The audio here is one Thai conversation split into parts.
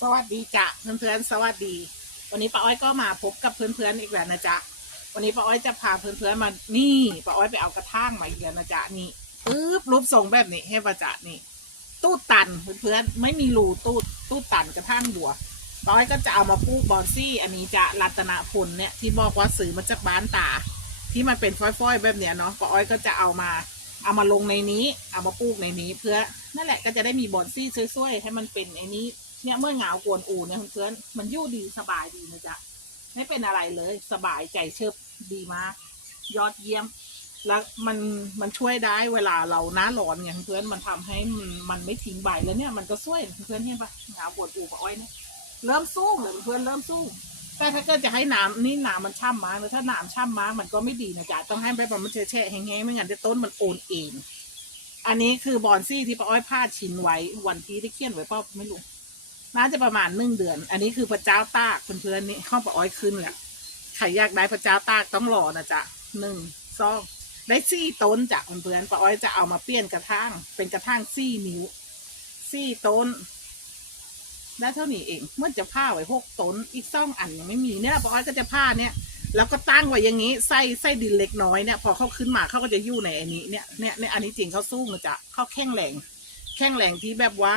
สวัสดีจ้ะเพื่อนๆสวัสดี วันนี้ป้าอ้อยก็มาพบกับเพื่อนๆอีกแล้วนะจ๊ะวันนี้ป้าอ้อยจะพาเพื่อนๆมานี่ป้าอ้อยไปเอากระถางมาอีกแล้วนะจ๊ะนี่ปึ๊บรูปทรงแบบนี้ให้ป้าจ๊ะนี่ ตู้ตันเพื่อนๆไม่มีรูตู้ตู้ตันกระถางบัวป้าอ้อยก็จะเอามาปลูกบอนซี่ อันนี้จะรัตนพลเนี่ยที่บอกว่าซื้อมาจากบ้านตา ที่มันเป็นฝ้อยๆแบบเนี้ยเนาะป้าอ้อยก็จะเอามาเอามาลงในนี้ เอามาปลูกในนี้ เพื่อนั่นแหละก็จะได้มีบอนซี่สวยๆให้มันเป็นไอ้นี้ เนี่ยเมื่อเหงาโกวนอูเนี่ยเพื่อนมันยู่ดีสบายดีนะจ๊ะไม่เป็นอะไรเลยสบายใจเชิบดีมากยอดเยี่ยม แล้วมันมันช่วยได้เวลาเราหน้าร้อนไงเพื่อนมันทำให้มันมันไม่ทิ้งใบแล้วเนี่ยมันก็ช่วยเพื่อนเห็นปะเหงากวนอูปะอ้อยเนี่ยเริ่มสู้เลยเพื่อนเริ่มสู้แต่ถ้าเกิดจะให้น้ำนี่น้ำมันช่ำมากแล้วถ้าน้ำช่ำมากมันก็ไม่ดีนะจ๊ะต้องให้ไปประมาณแช่แห้งๆไม่งั้นเดี๋ยวต้นมันโอนเองอันนี้คือบอนซี่ที่ป้าอ้อยพาดชิ้นไว้วันที่ได้เขียนไว้เปล่าไม่รู้ น่าจะประมาณหนึ่งเดือน อันนี้คือพระเจ้าตากเพื่อนๆนี่ข้าวปลาอ้อยขึ้นแหละใครอยากได้พระเจ้าตากต้องรอนะจ๊ะหนึ่งสองได้สี่ต้นจ้ะเพื่อนๆปลาอ้อยจะเอามาเปลี่ยนกระถางเป็นกระถางสี่นิ้วสี่ต้นได้เท่านี้เองเมื่อจะผ้าไว้หกต้นอีกซ่องอันยังไม่มีเนี่ยปลาอ้อยก็จะผ้าเนี่ยแล้วก็ตั้งไว้อย่างนี้ใส่ใส่ดินเล็กน้อยเนี่ยพอเขาขึ้นมาเขาก็จะยู่ในอันนี้เนี่ยเนี่ยเนี่ยอันนี้จริงเขาสู้นะจ๊ะเขาแข็งแรง แข็งแรงที่แบบว่า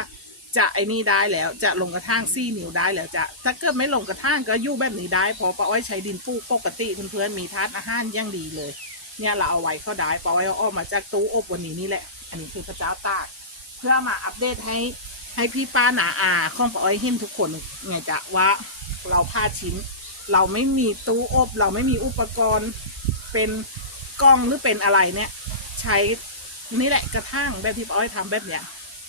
จะไอ้นี่ได้แล้วจะลงกระถางซี่นิ้วได้แล้วจะถ้าเกิดไม่ลงกระถางก็ยู่แบบนี้ได้เพอป้าอ้อยใช้ดินปลูกปกติเพื่อนๆมีทานอาหารย่างดีเลย เนี่ยเราเอาไว้เข้าได้ป้าอ้อยเอาออกมาจากตู้อบวันนี้นี่แหละ อันนี้คือพระเจ้าตากเพื่อมาอัปเดตให้ให้พี่ป้าหนาอาข้องป้าอ้อยห็นทุกคนไงจะว่าเราพลาชิ้น เราไม่มีตู้อบเราไม่มีอุปกรณ์เป็นกล้องหรือเป็นอะไรเนี่ย ใช้นี่แหละกระทั่งแบบที่ป้าอ้อยทำแบบเนี้ย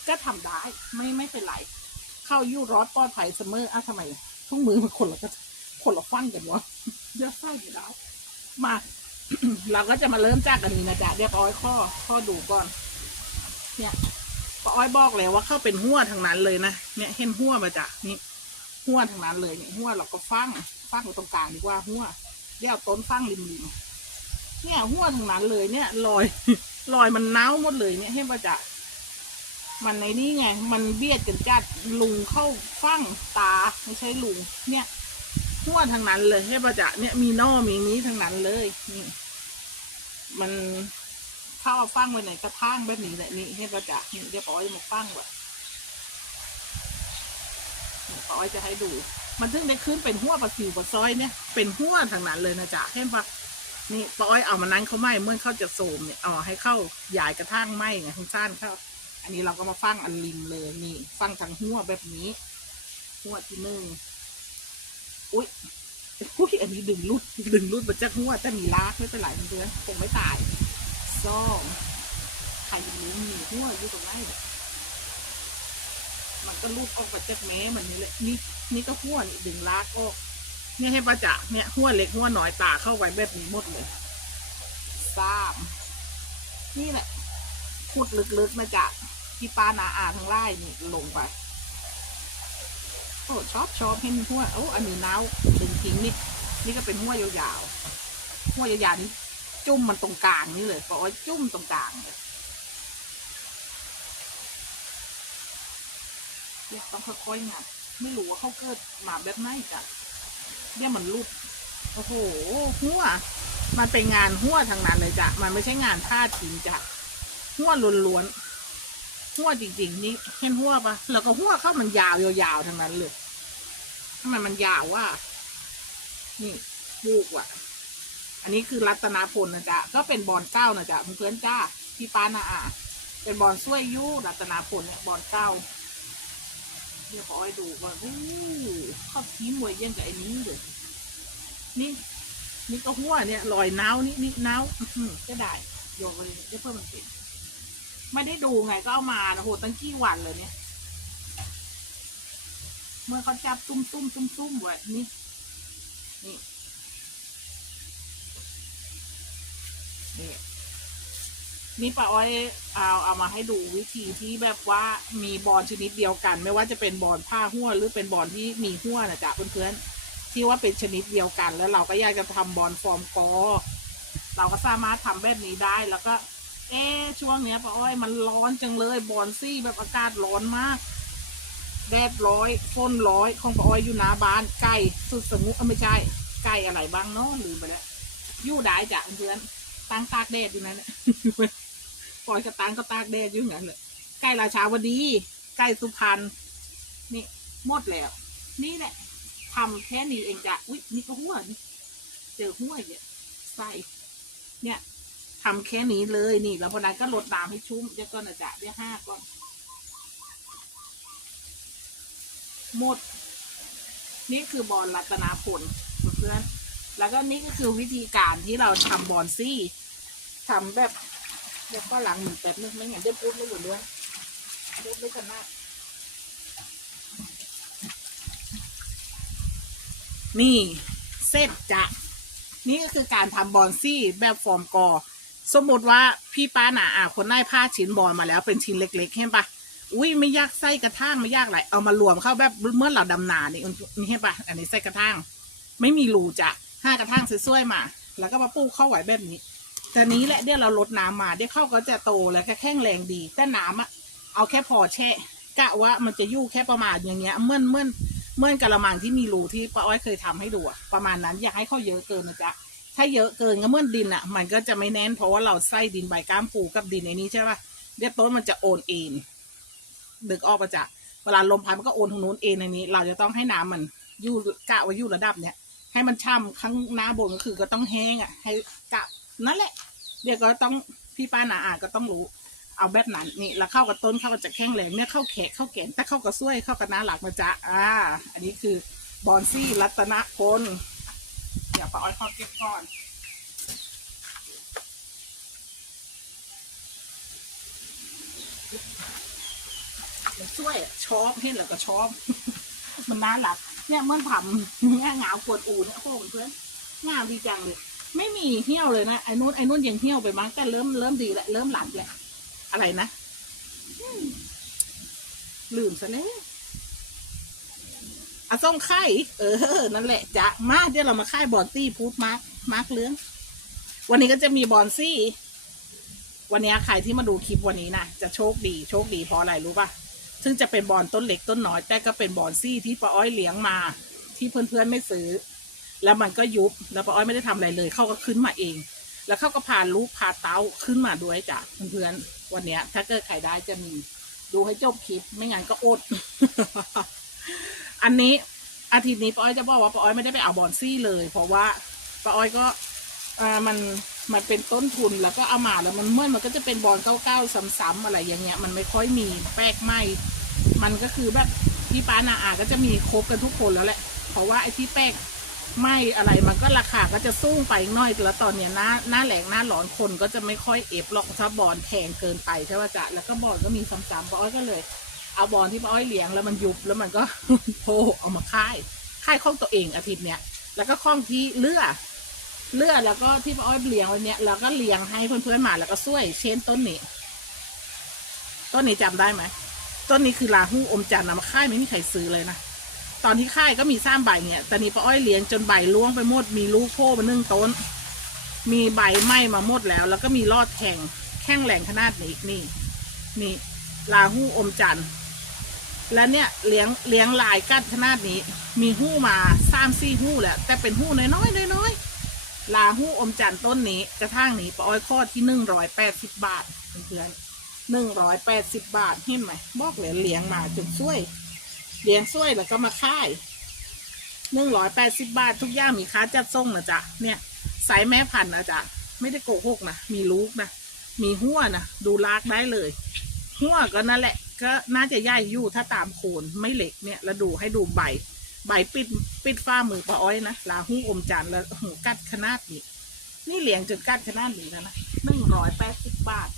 ก็ทำได้ไม่ไม่เป็นไรเข้ายู่รอดปลอดภัยเสมออ้าวทำไมทุกมือมันคนละก็คนละฟังกันวะเดี๋ยวใส่ไม่ได้มา เราก็จะมาเริ่มจากอันนี้นะจ๊ะเรียบร้อยข้อข้อดูก่อน เนี่ยป้าอ้อยบอกเลยว่าเข้าเป็นหัวทางนั้นเลยนะเนี่ยเห็นหัวมาจ้ะนี่หัวทางนั้นเลยเนี่ยหัวเราก็ฟังฟังตรงกลางดีกว่าหัวเรียกต้นฟังริมริมๆเนี่ยหัวทางนั้นเลยเนี่ยลอยลอยมันเน่าหมดเลยเนี่ยเห็นปะจ๊ะ มันในนี่ไง มันเบียดกันจัดลุงเข้าฟั่งตาไม่ใช่ลุง เนี่ยทั่วทางนั้นเลยให้ประจะเนี่ยมีนอมีนี้ทางนั้นเลยนี่มันเข้าฟั่งไว้ไหนกระทั่งแบบนี้แหละนี่ให้ประจะนี่เรียบร้อยมาฟั่งไว้นี่ป้อยจะให้ดู มันถึงได้ขึ้นเป็นหัวปลาสิวปลาซอยเนี่ย เป็นหัวทางนั้นเลยนะจ๊ะเห็นปะนี่ป้าอ้อยเอามานั้นเขาไหมเมื่อเขาจะโสมเนี่ยเอาให้เข้าหยายกระทั่งไหมไงทางซ่านเข้า อันนี้เราก็มาฟังอันริมเลยนี่ฟังทางหัวแบบนี้ หัวที่หนึ่งอุ้ยอุ้ยอันนี้ดึงรุดดึงรุดมาจากหัวแต่มีลากไม่เป็นไรเพื่อนคงไม่ตายสองใครจะรู้มีหัวอยู่ตรงไหนมันก็ลูกออกมาจากแม้มันนี่แหละนี่นี่ก็หัวนี่ดึงลากออกเนี่ยให้ประจักษ์เนี่ยหัวเล็กหัวน้อยตาเข้าไว้แบบนี้หมดเลยสามนี่แหละขุดลึกๆมาจาก ที่ปานาอาทั้งไร่นี่ลงไป โอ้ชอบชอบเห็นหัวโอ้อันนี้น้าวดึงทิ้งนี่นี่ก็เป็นหัวยาวๆหัวยาวๆนี่จุ่มมันตรงกลางนี่เลยบอกว่าจุ่มตรงกลางเลยเนี่ยต้องค่อยๆงัดไม่รู้ว่าเขาเกิดมาแบบไหนจ้ะเนี่ยมันรูดโอ้โห หัว มันเป็นงานหัวทางนั้นเลยจ้ะ มันไม่ใช่งานผ้าทิ้งจ้ะ หัวล้วนๆ หัวจริง ๆ นี่เห็นหัวปะแล้วก็หัวเข้ามันยาวยาวๆทั้งนั้นเลยทำไมมันยาวว่า นี่ลูกว่ะ อันนี้คือรัตนาพลนะจ๊ะ ก็เป็นบอลเก้านะจ๊ะเพื่อนจ้าพี่ป้านาอาเป็นบอลช่วยยู่รัตนาพลเนี่ยบอลเก้าเดี๋ยวขอให้ดูว่าโอ้เข้าทีมวยเยังกับไอ้นี้เลยนี่ นี่ก็หัวเนี่ยลอยน้าวนี่นี่น้าวอื้อหือก็ได้โยนไปเลยเดี๋ยวเพื่อมันเป็น ไม่ได้ดูไงก็เอามาโอ้โหตั้งกี่วันเลยเนี่ย เมื่อเขาจับตุ้มตุ้มตุ้มตุ้มไว้นี่ นี่ นี่นี่ป้าอ้อยเอาเอามาให้ดูวิธีที่แบบว่ามีบอลชนิดเดียวกัน ไม่ว่าจะเป็นบอลผ้าหัวหรือเป็นบอลที่มีหัวนะจ๊ะเพื่อนๆที่ว่าเป็นชนิดเดียวกัน แล้วเราก็อยากจะทำบอลฟอร์มกอ เราก็สามารถทำแบบนี้ได้แล้วก็ เอ๊ช่วงเนี้ยป้าอ้อยมันร้อนจังเลยบอนซี่แบบอากาศร้อนมาก แดดร้อยฝนร้อยของป้าอ้อยอยู่หน้าบ้านไก่สุดสงบเอ้าไม่ใช่ไก่อะไรบ้างเนาะลืมไปแล้วยู่ได้จ้ะเพื่อนตั้งตากแดดอยู่นั่นแหละปล่อยกระตังก็ตากแดดอยู่อย่างนั้นเลยไก่ราชาวดีไก่สุพรรณนี่หมดแล้ว นี่แหละทำแค่นี้เองจ้ะอุ้ยนี่ก็หัวนี่เจอหัวเนี่ยใส่เนี่ย ทำแค่นี้เลยนี่ แล้วพอนั้นก็ลดน้ำให้ชุ่มเดี๋ยวก่อนนะจ๊ะเดี๋ยวห้าก่อนหมด นี่คือบอลรัตนาผลเพื่อนแล้วก็นี่ก็คือวิธีการที่เราทำบอลซี่ทำแบบเดี๋ยวก็หลังหนึ่งแป๊บนึงไม่งั้นเดี๋ยวพูดไม่หมดด้วยพูดไม่กันนะนี่เสร็จจะนี่ก็คือการทำบอลซี่แบบฟอร์มกอ สมมติว่าพี่ป้าหนาอะคนได้ผ้าชิ้นบอลมาแล้วเป็นชิ้นเล็กๆเห็นปะอุ้ยไม่ยากไส้กระทั่งไม่ยากอะไรเอามารวมเข้าแบบเมื่อเราดำนานี่นี่เห็นปะอันนี้ไส้กระทั่งไม่มีรูจ้ะห้ากระทั่งสวยๆมา แล้วก็มาปลูกเข้าไว้แบบนี้ แต่นี้แหละเดี๋ยวเราลดน้ำมาเดี๋ยวเข้าก็จะโตแล้วก็แข็งแรงดี แต่น้ำอะเอาแค่พอแช่กะว่ามันจะยู่แค่ประมาณอย่างเงี้ยเมื่อนเมื่อนเมื่อนกะละมังที่มีรูที่ป้าอ้อยเคยทำให้ดูอะประมาณนั้นอยากให้เขาเยอะเกินนะจ๊ะ ถ้าเยอะเกินก็เมื่อดินอะ มันก็จะไม่แน่นเพราะว่าเราใส่ดินใบก้ามปูกับดินในนี้ใช่ป่ะเดี๋ยวต้นมันจะโอนเองดึกออกมาจากเวลาลมพัดมันก็โอนทางนู้นเองในนี้ เราจะต้องให้น้ำมันยู่กะไว้ยู่ระดับเนี้ยให้มันช่ำข้างหน้าบนก็คือก็ต้องแห้งอะ ให้กะนั่นแหละ เดี๋ยวก็ต้องพี่ป้านาอาก็ต้องรู้ เอาแบบนั้นนี่แล้วเข้ากับต้นเข้ากับจะแข็งแรงเนี่ยเข้าแขกเข้าแกนแต่เข้ากับซ้วยเข้ากับน้าหลักนะจ๊ะอ่า อันนี้คือบอนซี่รัตนพล เดี๋ยวป้าอ้อยเข้าเก็บก่อนช่วยชอบเห็นแล้วก็ชอบ มันน่ารักเนี่ยเมันทำเนี่ยเหงากวดอูเนี่ยโอ้โหเพื่อนงามดีจังเลย ไม่มีเหี่ยวเลยนะไอ้นู้นไอ้นู้นยังเหี่ยวไปมั้งแต่เริ่มเริ่มดีแล้วเริ่มหลัดแล้วอะไรนะลืมซะแล้ว อะส้มไข่ เออ นั่นแหละจ้ะมาเดี๋ยวเรามาค่บอนตี้พูดมาร์กมาร์กเรื่อง วันนี้ก็จะมีบอนซี่ วันนี้ใครที่มาดูคลิปวันนี้นะจะโชคดี โชคดีเพราะอะไรรู้ป่ะ ซึ่งจะเป็นบอลต้นเล็กต้นน้อย แต่ก็เป็นบอลซี่ที่ป้าอ้อยเลี้ยงมา ที่เพื่อนๆไม่ซื้อ แล้วมันก็ยุบ แล้วป้าอ้อยไม่ได้ทำอะไรเลย เขาก็ขึ้นมาเอง แล้วเขาก็พาลูกพาเต้าขึ้นมาด้วยจ้ะเพื่อนๆ วันนี้ถ้าเกิดใครได้จะมี ดูให้จบคลิป ไม่งั้นก็อด อันนี้อาทิตย์นี้ป้าอ้อยจะบอกว่าป้าอ้อยไม่ได้ไปเอาบอลซี่เลย เพราะว่าป้าอ้อยก็อ่ามันมันเป็นต้นทุนแล้วก็เอามาแล้วมันเมื่อมันก็จะเป็นบอลเก้าๆซ้ำๆอะไรอย่างเงี้ย มันไม่ค่อยมีแป๊กไหมมันก็คือแบบพี่ป้านาอาก็จะมีครบกันทุกคนแล้วแหละ เพราะว่าไอ้ที่แป๊กไหมอะไรมันก็ราคาก็จะสูงไปหน้อยแล้วตอนเนี้ยหน้าหน้าแหลงหน้าร้อนคนก็จะไม่ค่อยเอฟหรอกถ้าบอลแพงเกินไปใช่ป่ะจ๊ะแล้วก็บอลก็มีซ้ำๆป้าอ้อยก็เลย เอาบอลที่ป้าอ้อยเลี้ยงแล้วมันยุบแล้วมันก็โพเอามาค่ายค่ายข้องตัวเองอาทิตย์เนี้ยแล้วก็ข้องที่เลือเลือแล้วก็ที่ป้าอ้อยเลี้ยงไว้เนี้ยแล้วก็เลี้ยงให้เพื่อนๆมาแล้วก็ช่วยเช่นต้นนี้ ต้นนี้จำได้ไหมต้นนี้คือลาหูอมจันทร์นะมาค่ายไม่มีใครซื้อเลยนะตอนที่ค่ายก็มีสร้างใบเนี่ยแต่นี้ป้าอ้อยเลี้ยงจนใบร่วงไปหมด มีลูกโพมานึ่งต้น มีใบไหม้มาหมดแล้ว แล้วก็มีรอดแทงแข้งแหลงขนาดนี้นี่ นี่ลาหูอมจันทร์ แล้วเนี่ยเลี้ยงเลี้ยงลายกัดขนาดนี้ มีหู้มาสามสี่หู้แหละแต่เป็นหู้น้อยๆน้อยๆลาหู้อมจันต้นนี้กระทั่งนี้ปาอ้อยข้อที่หนึ่งร้อยแปดสิบบาทเพื่อนหนึ่งร้อยแปดสิบบาทเห็นไหมบอกเลยเลี้ยงมาจนช่วยเลี้ยงช่วยแล้วก็มาค่ายหนึ่งร้อยแปดสิบบาททุกอย่างมีค่าจัดส่งนะจ๊ะเนี่ยสายแม่พันธุ์นะจ๊ะไม่ได้โกหกนะมีลูกนะมีหัวนะดูลากได้เลย หัวก็นั่นแหละ ก็น่าจะใหญ่อยู่ถ้าตามโคนไม่เหล็กเนี่ยแล้วดูให้ดูใบ ใบปิดปิดฝ้ามือปลาอ้อยนะลาหูอมจันแล้วหูกัดขนาดนี้ นี่เหลียงจนกัดขนาดนี้แล้วนะหนึ่งร้อยแปดสิบบาท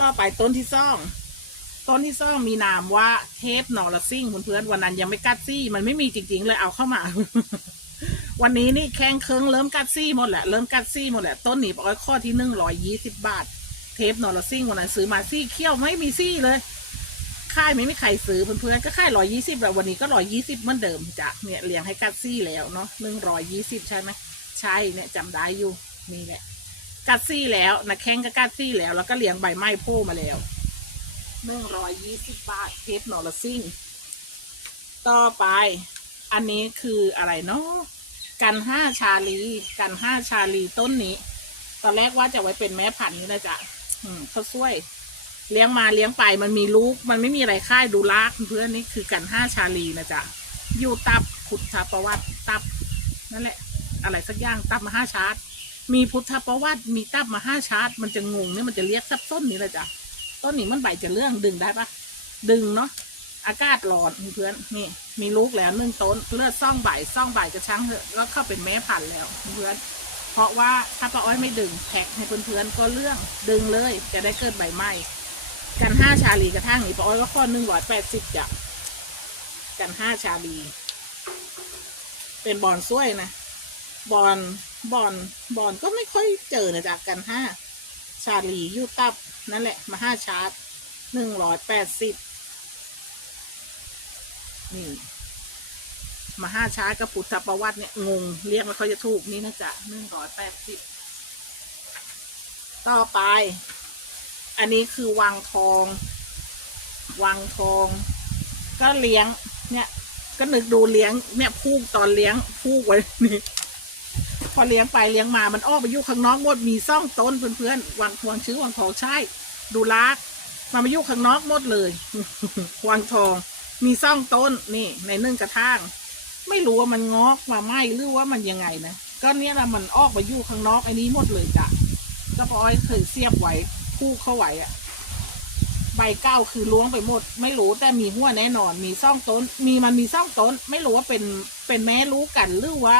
ต่อไปต้นที่ซ่องต้นที่ซ่องมีนามว่าเทปนอรซิ่งเพื่อนๆวันนั้นยังไม่กัดซี่ มันไม่มีจริง ๆ เลยเอาเข้ามา วันนี้นี่แข้งเคิงเริ่มกัดซี่หมดแหละเริ่มกัดซี่หมดแหละต้นหนีบอ้อยข้อที่หนึ่งร้อยยี่สิบบาท เทปนอร์ซิ่งวันนั้นซื้อมาซี่เขี้ยวไม่มีซี่เลย ค่ายไม่มีใครซื้อเพื่อนๆก็ค่ายร้อยยี่สิบแต่วันนี้ก็ร้อยยี่สิบเหมือนเดิมจ้ะเนี่ยเลี้ยงให้กัดซี่แล้วเนาะหนึ่งร้อยยี่สิบใช่ไหมใช่เนี่ยจำได้อยู่นี่แหละกัดซี่แล้วนะแข้งก็กัดซี่แล้ว แล้วก็เลี้ยงใบไม้โพมาแล้วหนึ่งร้อยยี่สิบบาทเทปนอร์ซิ่งต่อไป อันนี้คืออะไรเนาะกันห้าชาลี กันห้าชาลีต้นนี้ ตอนแรกว่าจะไว้เป็นแม่พันธุ์นี่นะจ๊ะ อืมเขาช่วย เลี้ยงมาเลี้ยงไปมันมีลูก มันไม่มีอะไรค่ายดูลากเพื่อนนี่คือกันห้าชาลีนะจ๊ะอยู่ตับพุดทธประวัติตับนั่นแหละ อะไรสักอย่างตับมาห้าชาร์ตมีพุทธประวัติมีตับมาห้าชาร์ตมันจะงงเนี่ยมันจะเรียกทับต้นนี้เลยจ้ะต้นนี้มันใบจะเรื่องดึงได้ปะดึงเนาะอากาศร้อนเพื่อนนี่ มีลูกแล้วหนึ่งต้นเลือดซ่องใบซ่องใบกระชังเถอะแล้วเข้าเป็นแม่พันธุ์แล้วเพื่อน เพราะว่าถ้าป้าอ้อยไม่ดึงแท็กให้เพื่อนๆก็เรื่องดึงเลยจะได้เกิดใบไหม้กันห้าชาลีกระทั่งนี่ป้าอ้อยก็ข้อหนึ่งร้อยแปดสิบจ้ะกันห้าชาลี เป็นบอลซ้วยนะบอลบอลบอลก็ไม่ค่อยเจอนะจากกันห้าชาลียูตับนั่นแหละ มาห้าชาร์จหนึ่งร้อยแปดสิบนี่ มาห้าช้ากับพุทธประวัติเนี่ยงง เรียกไม่ค่อยจะถูกนี่นะจ๊ะหนึ่งร้อยแปดสิบต่อไป อันนี้คือวังทอง วังทอง ก็เลี้ยง เนี่ย ก็นึกดูเลี้ยงเนี่ยพูกตอนเลี้ยงพูกไว้นี่พอเลี้ยงไปเลี้ยงมามันออกไปอยู่ข้างนอกหมดมีซ่องต้นเพื่อนๆวังวางชื่อวังทองใช่ ดูลากมันมาอยู่ข้างนอกหมดเลย วังทองมีซ่องต้นนี่ในนึ่งกระทาง ไม่รู้ว่ามันงอกมาไหมหรือว่ามันยังไงนะก็เนี้ยนะมันออกไปอยู่ข้างนอกไอ้นี้หมดเลยจ้ะก็พออ้อยเคยเสียบไว้คู่เข้าไว้อะใบเก้าคือล้วงไปหมด ไม่รู้แต่มีหัวแน่นอน มีซ่องต้น มีมันมีซ่องต้น ไม่รู้ว่าเป็นเป็นแม่รู้กันหรือว่า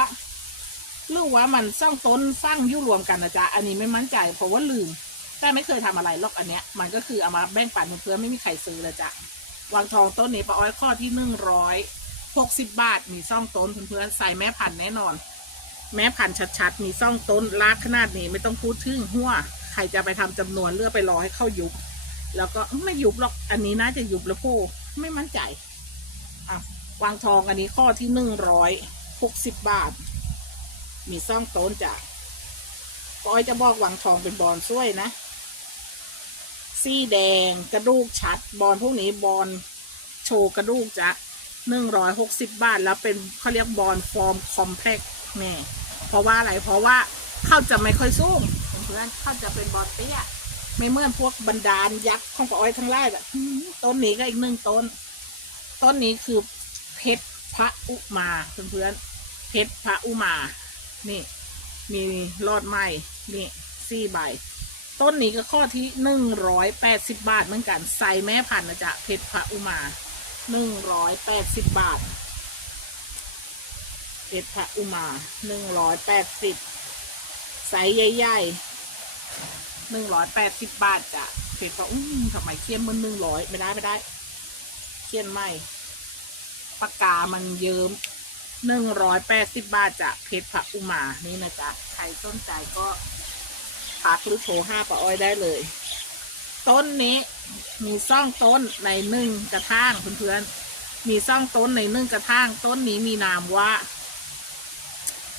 หรือว่ามันสร้างต้นสร้างยุ่รวมกันนะจ๊ะอันนี้ไม่มั่นใจเพราะว่าลืม แต่ไม่เคยทำอะไรหรอกอันเนี้ย มันก็คือเอามาแบ่งปันเพื่อนไม่มีใครซื้อเลยจ้ะวางทองต้นนี้ปะอ้อยข้อที่หนึ่งร้อย หกสิบบาท มีซ่องต้นเพื่อนๆใส่แม่พันธุ์แน่นอน แม่พันธุ์ชัดๆ มีซ่องต้นลากขนาดนี้ไม่ต้องพูดถึงหัวใครจะไปทำจำนวนเลือกไปรอให้เข้ายุบ แล้วก็ไม่ยุบหรอกอันนี้น่าจะยุบแล้วพูไม่มั่นใจอะวางทองอันนี้ข้อที่หนึ่งร้อยหกสิบบาท มีซ่องต้นจ้ะปอยจะบอกวังทองเป็นบอลช่วยนะซี่แดงกระดูกชัด บอลพวกนี้บอลโชว์กระดูกจ้ะ หนึ่งร้อยหกสิบบาท แล้วเป็นเขาเรียกบอลฟอร์มคอมเพล็กซ์แม่เพราะว่าอะไรเพราะว่าเข้าจะไม่ค่อยสู้เพื่อนเข้าจะเป็นบอลเตี้ยไม่เมื่อนพวกบรรดาลยักษ์ของปอยทั้งไล่แบบต้นนี้ก็อีกหนึ่งต้น ต้นนี้คือเพชรพระอุมาเพื่อนๆเพชรพระอุมา นี่ มีรอดไม้นี่สี่ใบ ต้นนี้ก็ข้อที่หนึ่งร้อยแปดสิบบาทเหมือนกันใส่แม่พันธุ์นะจ๊ะเพชรพระอุมา หนึ่งร้อยแปดสิบบาทเพชรพระอุมาหนึ่งร้อยแปดสิบใส่ใหญ่ๆหนึ่งร้อยแปดสิบบาทจ้ะเพชรพระอุ้มทำไมเคียนมันหนึ่งร้อยไม่ได้ไม่ได้เคียนไม่ปากกามันเยิ้มหนึ่งร้อยแปดสิบบาทจากเพชรพระอุมานี่นะจ๊ะ ใครสนใจก็พักหรือโทรห้าปะอ้อยได้เลย ต้นนี้ มีซ่องต้นในหนึ่งกระถางเพื่อนๆมีซ่องต้นในหนึ่งกระถางต้นนี้มีนามว่า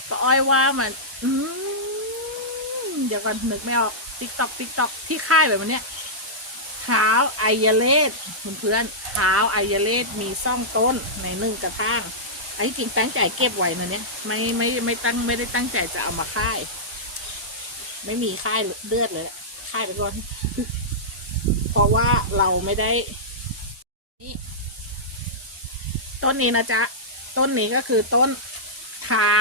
ปะอ้อยว่ามันอืมเดี๋ยวก่อนนึกไม่ออกติ๊กตอกติ๊กตอกที่ค่ายแบบวันเนี้ยเท้าไอยเลสเพื่อนๆเท้าไอยเลสมีซ่องต้นในหนึ่งกระถางไอ้จริงตั้งใจเก็บไว้นะเนี่ยไม่ไม่ไม่ตั้งไม่ได้ตั้งใจจะเอามาค่าย ไม่มีค่ายเลือดเลยค่ายไปก่อน เพราะว่าเราไม่ได้นี่ต้นนี้นะจ๊ะ ต้นนี้ก็คือต้นเท้า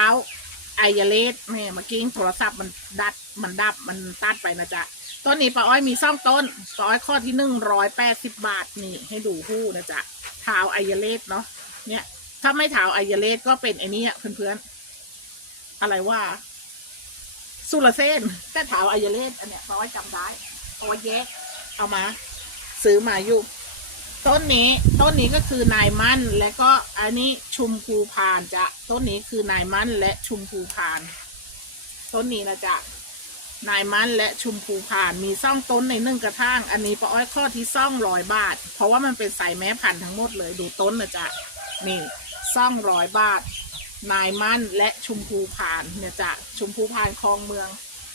ไอยาเลสแม่เมื่อกี้โทรศัพท์มันดัดมันดับมันตัดไปนะจ๊ะต้นนี้ป้าอ้อยมีซ่องต้นป้าอ้อยข้อที่หนึ่งร้อยแปดสิบบาทนี่ให้ดูหู้นะจ๊ะเท้าไอยาเลสเนาะเนี่ย ถ้าไม่ถาไอยาเลสก็เป็นไอ้นี่เพื่อนๆอะไรว่าสุรเซนแต่ถาไอยาเลสอันเนี้ยเพราะว่าจำได้เพราะว่าแยก เอามา ซื้อมาอยู่ ต้นนี้ต้นนี้ก็คือนายมั่นและก็อันนี้ชุมพูพานจะต้นนี้คือนายมั่นและชุมพูพาน ต้นนี้นะจ๊ะนายมั่นและชุมพูพานมีซ่องต้นในหนึ่งกระถางอันนี้ป้าอ้อยข้อที่ซ่องร้อยบาท เพราะว่ามันเป็นสายแม้พันทั้งหมดเลยดูต้นนะจ๊ะนี่ซ่องร้อยบาท นายมั่นและชุมพูพานเนี่ยจ๊ะชุมพูพานคลองเมือง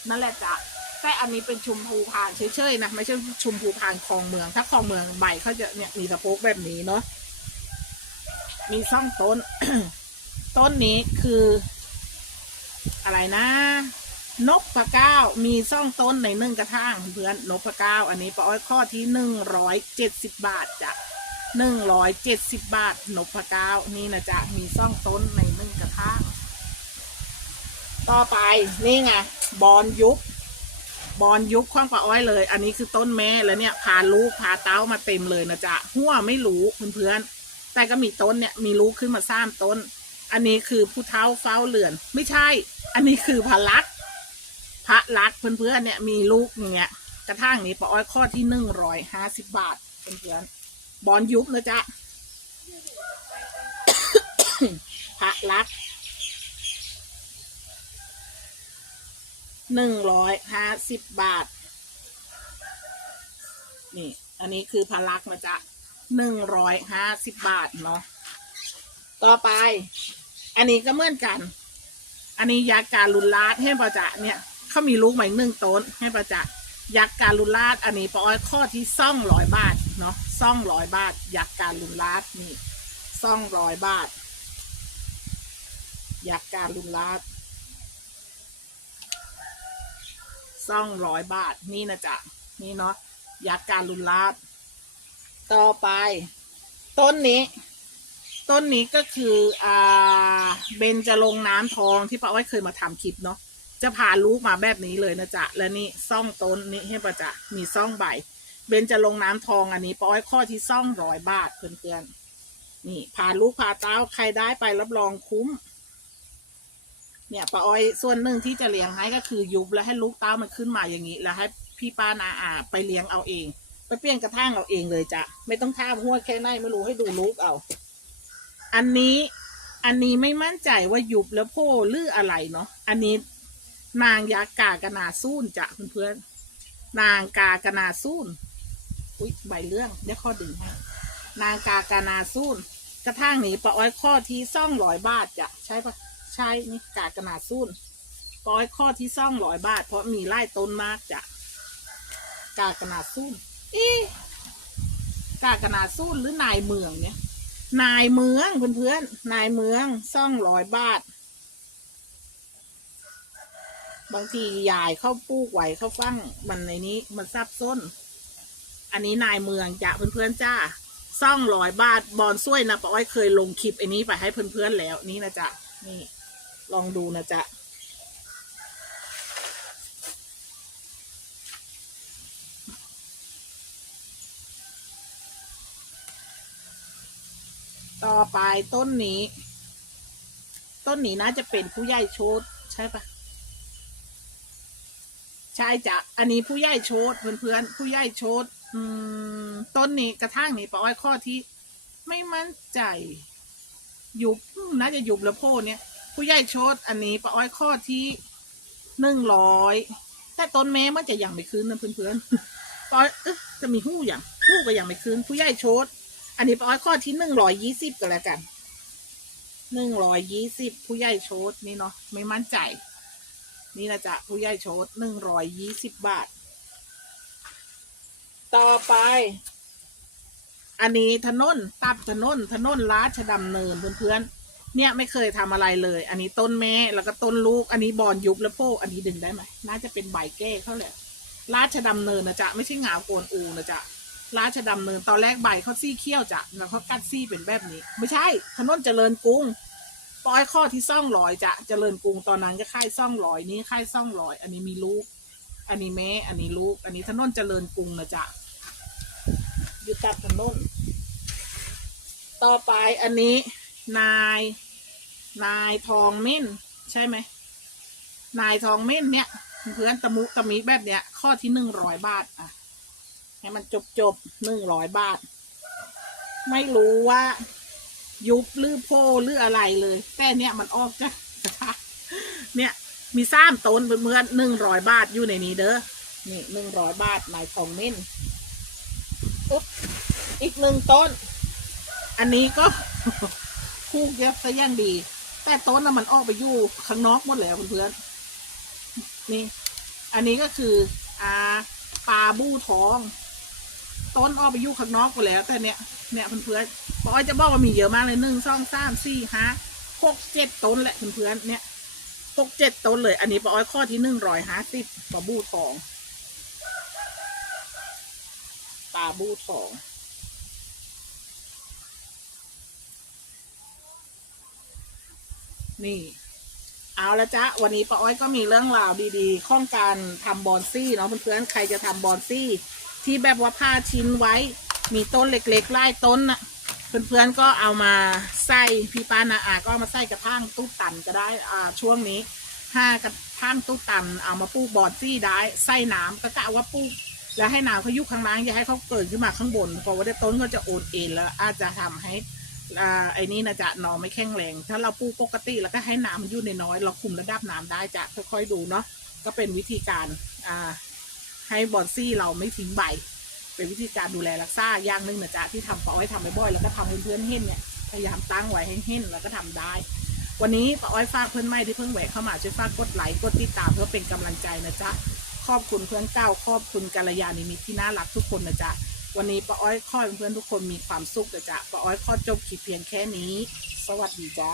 นั่นแหละจ้ะ แต่อันนี้เป็นชุมพูพานเฉยๆนะไม่ใช่ชุมพูพานคลองเมือง ถ้าคลองเมืองใบเขาจะเนี่ยมีสะโพกแบบนี้เนาะมีซ่องต้น ต้นนี้คือ อะไรนะ นกพะเก้ามีซ่องต้นในนึ่งกระทั่งเพื่อนนกพะเก้าอันนี้ป้าอ้อยข้อที่หนึ่งร้อยเจ็ดสิบบาทจ้ะหนึ่งร้อยเจ็ดสิบบาทนกพะเก้านี่นะจ๊ะมีซ่องต้นในนึ่งกระทั่งต่อไปนี่ไงบอลยุบ บอลยุบข้องป้าอ้อยเลย อันนี้คือต้นแม่แล้วเนี่ยพาลูกพาเต้ามาเต็มเลยนะจ๊ะหัวไม่รู้เพื่อนๆแต่ก็มีต้นเนี่ยมีลูกขึ้นมาสามต้น อันนี้คือผู้เท้าเฝ้าเรือน ไม่ใช่ อันนี้คือพระลักษ์พระลักษ์เพื่อนๆเนี่ยมีลูกอย่างเงี้ยกระทั่งนี้ปออ้อยข้อที่หนึ่งร้อยห้าสิบบาทเพื่อนๆบอลยุบนะจ๊ะพระลักษ์ณ์ หนึ่งร้อยห้าสิบบาท นี่ อันนี้คือพระลักนะจ๊ะหนึ่งร้อยห้าสิบบาทเนาะ ต่อไป อันนี้ก็เหมือนกัน อันนี้ยัการุนลาดให้ประจะเนี่ยเขามีลูกใหม่หนึ่งต้นให้ประจะยักษ์การุนลาดอันนี้ปออ้อยข้อที่ซ่องร้อยบาทเนาะซ่องร้อยบาท ยักษ์การุนลาดนี่ซ่องร้อยบาท ยักษ์การุนลาด ซ่องร้อยบาทนี่นะจ๊ะนี่เนาะยักการลุนลาด ต่อไป ต้นนี้ ต้นนี้ก็คืออ่าเบนจะลงน้ำทองที่ป้าอ้อยเคยมาทำคลิปเนาะจะพาลูกมาแบบนี้เลยนะจ๊ะ และนี่ซ่องต้นนี้ให้ป้าจ๊ะมีซ่องใบ เบนจะลงน้ำทองอันนี้ป้าอ้อยข้อที่ซ่องร้อยบาทเพื่อนๆนี่พาลูกพาเต้าใครได้ไปรับรองคุ้ม เนี่ยป้าอ้อยส่วนหนึ่งที่จะเลี้ยงให้ก็คือยุบแล้วให้ลูกเต้ามันขึ้นมาอย่างนี้ แล้วให้พี่ป้านาอาไปเลี้ยงเอาเอง ไปเปลี่ยนกระทั่งเอาเองเลยจ้ะไม่ต้องท่ามหัวแค่ไหนไม่รู้ให้ดูลูกเอา อันนี้อันนี้ไม่มั่นใจว่ายุบแล้วโพหรืออะไรเนาะอันนี้นางยากากนาซูนจ้ะเพื่อนๆนางกากนาซูนอุ๊ยใบเรื่องเดี๋ยวข้อดึงให้นางกากนาซูนกระทั่งนี้ปะอ้อยข้อที่ซ่องร้อยบาทจ้ะใช่ปะ ใช่นี่กากระนาซูนปะอ้อยข้อที่ซ่องร้อยบาท เพราะมีไล่ต้นมากจ้ะกากระนาซูนอีกากระนาซูนหรือนายเมืองเนี่ย นายเมืองเพื่อนๆนายเมืองซ่องร้อยบาท บางทียายเข้าปลูกไหวเข้าฟังมันในนี้ มันซับซ้น อันนี้นายเมืองจ้ะเพื่อนๆจ้าซ่องร้อยบาทบอลซ้วยนะป้าอ้อยเคยลงคลิปไอ้นี้ไปให้เพื่อนๆแล้วนี่นะจ๊ะนี่ ลองดูนะจ๊ะต่อไปต้นนี้ ต้นนี้น่าจะเป็นผู้ใหญ่โชดใช่ปะใช่จ้ะอันนี้ผู้ใหญ่โชดเพื่อนๆผู้ใหญ่โชดอืมต้นนี้กระทั่งนี้ปาอ้อยข้อที่ ไม่มั่นใจ ยุบน่าจะยุบแล้วโพเนี่ย ผู้ใหญ่ชดอันนี้ปลาอ้อยข้อที่หนึ่งร้อยแต่ต้นแม้มันจะยังไม่คืนนะเพื่อนๆปลาอ้อยเอ๊ะจะมีหู้อย่างหู้ก็ยังไม่คืนผู้ใหญ่ชดอันนี้ปลาอ้อยข้อที่หนึ่งร้อยยี่สิบก็แล้วกันหนึ่งร้อยยี่สิบผู้ใหญ่ชดนี่เนาะไม่มั่นใจ นี่นะจ๊ะผู้ใหญ่ชดหนึ่งร้อยยี่สิบบาท ต่อไป อันนี้ถนนตัดถนนถนนราชดำเนินเพื่อนๆ เนี่ยไม่เคยทำอะไรเลย อันนี้ต้นแม่แล้วก็ต้นลูก อันนี้บอนยุบแล้วโพกอันนี้ดึงได้ไหมน่าจะเป็นใบแก้เขาแหละราชดำเนินนะจ๊ะไม่ใช่หงาวโกนอูนะจ๊ะราชดำเนินตอนแรกใบเขาซี่เขี้ยวจ้ะแล้วเขากัดซี่เป็นแบบนี้ ไม่ใช่ถนนเจริญกรุงปอยข้อที่ซ่องลอยจ้ะเจริญกรุงตอนนั้นก็ค่ายซ่องลอยนี้ค่ายซ่องลอย อันนี้มีลูก อันนี้แม่อันนี้ลูก อันนี้ถนนเจริญกรุงนะจ๊ะอยู่ตัดถนนต่อไปอันนี้ นาย นายทองเม่น ใช่ไหม นายทองเม่นเนี่ย เพื่อนตะมุตะมิแบบเนี้ย ข้อที่หนึ่งร้อยบาท อะ ให้มันจบจบหนึ่งร้อยบาท ไม่รู้ว่า ยุบหรือโพหรืออะไรเลย แต่เนี่ยมันออกจากเนี่ยมีซ้ามต้นเพื่อนหนึ่งร้อยบาทอยู่ในนี้เด้อ นี่หนึ่งร้อยบาทนายทองเม่นอุ๊บอีกหนึ่งต้น อันนี้ก็ คู่เย็บซะอย่างดี แต่ต้นน่ะมันออกไปอยู่ข้างนอกหมดแล้วเพื่อนๆนี่ อันนี้ก็คืออ่าปลาบู้ทอง ต้นออกไปอยู่ข้างนอกไปแล้ว แต่เนี้ยเนี่ยเพื่อนๆป้าอ้อยจะบอกว่ามีเยอะมากเลยหนึ่งสองสามสี่ห้าหกเจ็ดต้นแหละเพื่อนๆเนี่ยหกเจ็ดต้นเลย อันนี้ป้าอ้อยข้อที่หนึ่งร้อยห้าสิบปลาบูทอง ปลาบูทอง นี่ เอาละจ๊ะวันนี้ป้าอ้อยก็มีเรื่องราวดีๆ ข้องการทำบอนซี่เนาะเพื่อนๆใครจะทำบอนซี่ ที่แบบว่าผ้าชิ้นไว้ มีต้นเล็กๆไล่ต้นน่ะเพื่อนๆก็เอามาใส่พี่ป้านาอาก็เอามาใส่กระถางตู้ตันก็ได้อ่าช่วงนี้ถ้ากระถางตู้ตันเอามาปลูกบอนซี่ได้ใส่น้ำก็กะว่าปลูกแล้วให้น้ำเขายุข้างล่างอย่าให้เขาเกิดขึ้นมาข้างบนเพราะว่าต้นก็จะโอนเอ็นแล้วอาจจะทำให้ อ่าไอ้นี่นะจะหนองไม่แข็งแรง ถ้าเราปลูกปกติแล้วก็ให้น้ำมันอยู่ในน้อย เราคุมระดับน้ำได้จะค่อยๆดูเนาะก็เป็นวิธีการอ่าให้บอนซี่เราไม่ทิ้งใบ เป็นวิธีการดูแลรักษาอย่างหนึ่งนะจ๊ะที่ทำป้าอ้อยทำบ่อยๆแล้วก็ทำเพื่อนๆเห็นเนี่ยพยายามตั้งไว้ให้เห็นแล้วก็ทำได้ วันนี้ป้าอ้อยฝากเพื่อนใหม่ที่เพิ่งแหวกเข้ามาช่วยฝากกดไลค์กดติดตามเพื่อเป็นกำลังใจนะจ๊ะขอบคุณเพื่อนเก้าขอบคุณกัลยาณิมิตรที่น่ารักทุกคนนะจ๊ะ วันนี้ป้าอ้อยขอให้เพื่อนทุกคนมีความสุขนะจ๊ะป้าอ้อยขอจบคลิปเพียงแค่นี้ สวัสดีจ้า